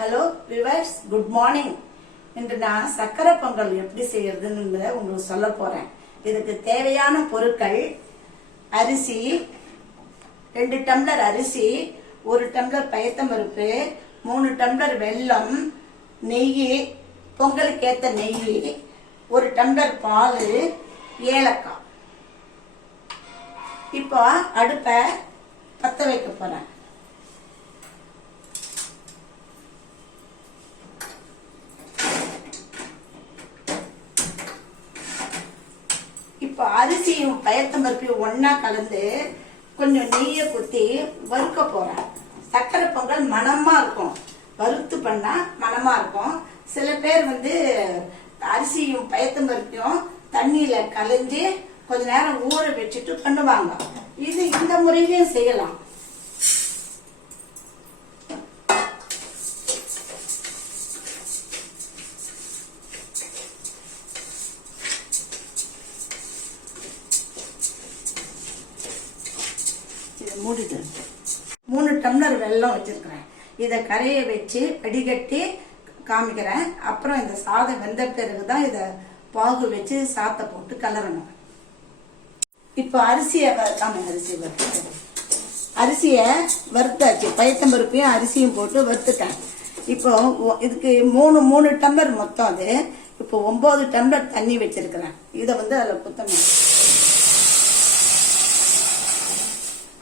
Hello viewers, good morning. இன்று நான் சக்கரை பொங்கல் எப்படி செய்யறதுன்னு உங்களுக்கு சொல்ல போறேன். இதுக்கு தேவையான பொருட்கள்: அரிசி 2 டம்ளர் அரிசி, 1 டம்ளர் பயத்தம்பருப்பு, 3 டம்ளர் வெல்லம், நெய், பொங்கலுக்கு ஏத்த நெய், 1 டம்ளர் பால், ஏலக்காய். இப்போ அடுப்பை பத்த வைக்க போறேன். இப்போ அரிசியும் பயத்தம்பருப்பையும் ஒன்னா கலந்து கொஞ்சம் நெய்யை குத்தி வறுக்க போறேன். சக்கரை பொங்கல் மணமா இருக்கும், வறுத்து பண்ணா மணமா இருக்கும். சில பேர் அரிசியும் பயத்தம்பருப்பையும் தண்ணியில கலந்து கொஞ்ச நேரம் ஊற வச்சுட்டு பண்ணுவாங்க. இது இந்த முறையிலையும் செய்யலாம். மூடிட்டு 3 டம்ளர் வெல்லம் வச்சிருக்கிறேன். இதை கரைய வச்சு வடிகட்டி காமிக்கிறேன். அப்புறம் இந்த சாதம் வெந்த பிறகுதான் இதை பாகு வச்சு சாத்தை போட்டு கலரணும். இப்போ அரிசியை வறுத்தாச்சு. பயத்தம்பருப்பையும் அரிசியும் போட்டு வறுத்துட்டேன். இப்போ இதுக்கு 3 டம்ளர் மொத்தம். அது இப்போ 9 டம்ளர் தண்ணி வச்சிருக்கிறேன். இதை அதில் குத்தணும்.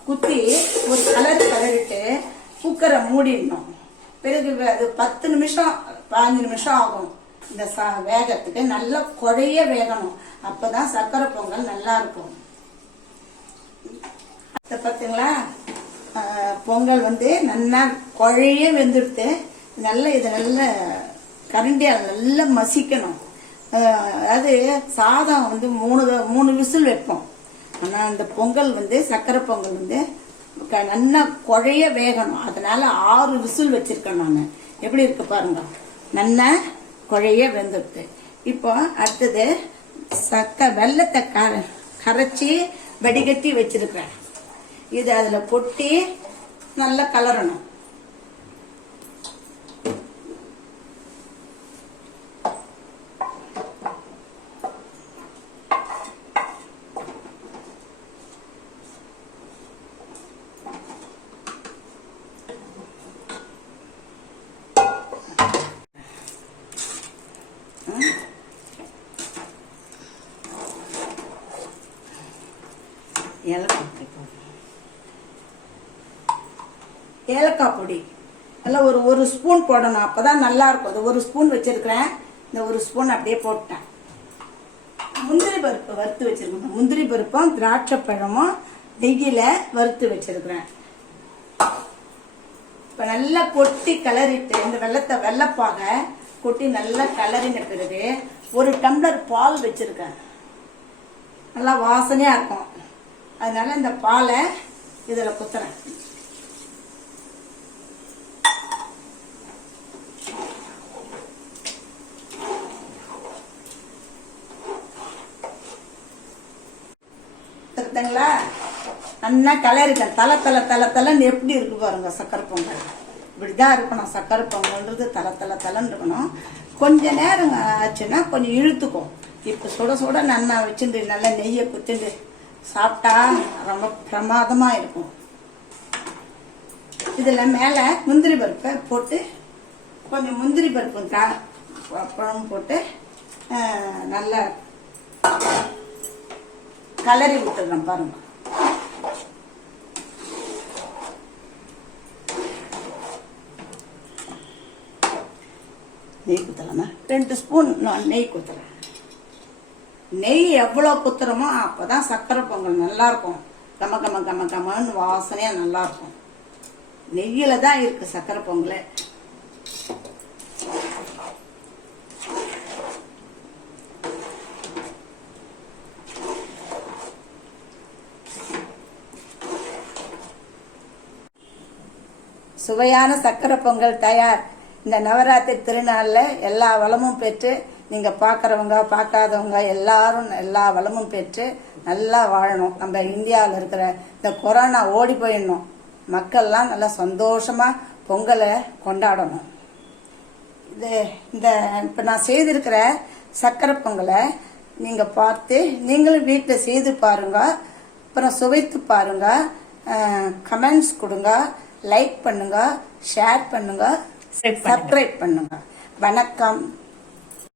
குத்தி ஒரு கலரிட்டு குக்கரை மூடிடணும். பிறகு அது 10 நிமிஷம் 15 நிமிஷம் ஆகும் இந்த வேகத்துக்கு. நல்லா குழைய வேகணும். அப்பதான் சக்கரை பொங்கல் நல்லா இருக்கும். பார்த்தீங்களா, பொங்கல் நல்லா குழைய வெந்துடுத்து. இதை நல்ல கரண்டியால் நல்லா மசிக்கணும். அதாவது சாதம் 3 விசில் வைப்போம். ஆனா இந்த பொங்கல் சக்கரை பொங்கல் நல்லா குழைய வேகணும். அதனால 6 விசில் வச்சிருக்கேன் நான். எப்படி இருக்கு பாருங்க, நல்லா குழைய வெந்துடுது. இப்போ அடுத்தது வெல்லத்தை கரைச்சி வடிகட்டி வச்சிருக்கிறேன். இது அதுல கொட்டி நல்லா கலரணும். ஏலக்காய் பொடி எல்லாம் ஒரு ஸ்பூன் போடணும். அப்பதான் நல்லா இருக்கும். அது 1 ஸ்பூன் வச்சிருக்கிறேன். இந்த 1 ஸ்பூன் அப்படியே போட்டேன். முந்திரி பருப்பு வறுத்து வச்சிருக்கேன். முந்திரி பருப்பும் திராட்சை பழமும் நெய்யில வறுத்து வச்சிருக்கிறேன். இப்ப நல்லா கொட்டி கலரிட்டு இந்த வெள்ளப்பாக கொட்டி நல்லா கலரின பிறகு 1 டம்ளர் பால் வச்சிருக்கேன். நல்லா வாசனையா இருக்கும். அதனால இந்த பாலை இதுல குத்துறேன். நல்லா கலரிட்டேன். தலை எப்படி இருக்கு பாருங்க சக்கரை பொங்கல். இப்படிதான் இருக்கணும். சக்கரை பொங்கல்ன்றது தலை இருக்கணும். கொஞ்ச நேரம் ஆச்சுன்னா கொஞ்சம் இழுத்துக்கும். இப்ப சுட நல்லா வச்சுட்டு நல்லா நெய்யை குத்திட்டு சாப்பிட்டா ரொம்ப பிரமாதமா இருக்கும். இதுல மேல முந்திரி பருப்பை போட்டு கொஞ்சம் முந்திரி பருப்பு பழம் போட்டு நல்லா கலரி விட்டுறேன் பாருங்க. நெய் குத்தலாமா? 2 ஸ்பூன் நெய் குத்துறேன். நெய் எவ்வளவு குத்துறோமோ அப்பதான் சக்கரை பொங்கல் நல்லா இருக்கும். கமன்னு வாசனையா நல்லா இருக்கும். நெய்யில தான் இருக்கு சக்கரை பொங்கல். சுவையான சக்கரை பொங்கல் தயார். இந்த நவராத்திரி திருநாள்ல எல்லா வளமும் பெற்று நீங்க பாக்குறவங்க பார்க்காதவங்க எல்லாரும் எல்லா வளமும் பெற்று நல்லா வாழணும். நம்ம இந்தியாவில் இருக்கிற இந்த கொரோனா ஓடி போயிடணும். மக்கள்லாம் நல்லா சந்தோஷமா பொங்கலை கொண்டாடணும். இது இந்த இப்போ நான் செய்திருக்கிற சக்கரை பொங்கலை நீங்கள் பார்த்து நீங்களும் வீட்டில் செய்து பாருங்க. அப்புறம் சுவைத்து பாருங்க. கமெண்ட்ஸ் கொடுங்க, லைக் பண்ணுங்க, ஷேர் பண்ணுங்க, சப்ஸ்கிரைப் பண்ணுங்க. வணக்கம்.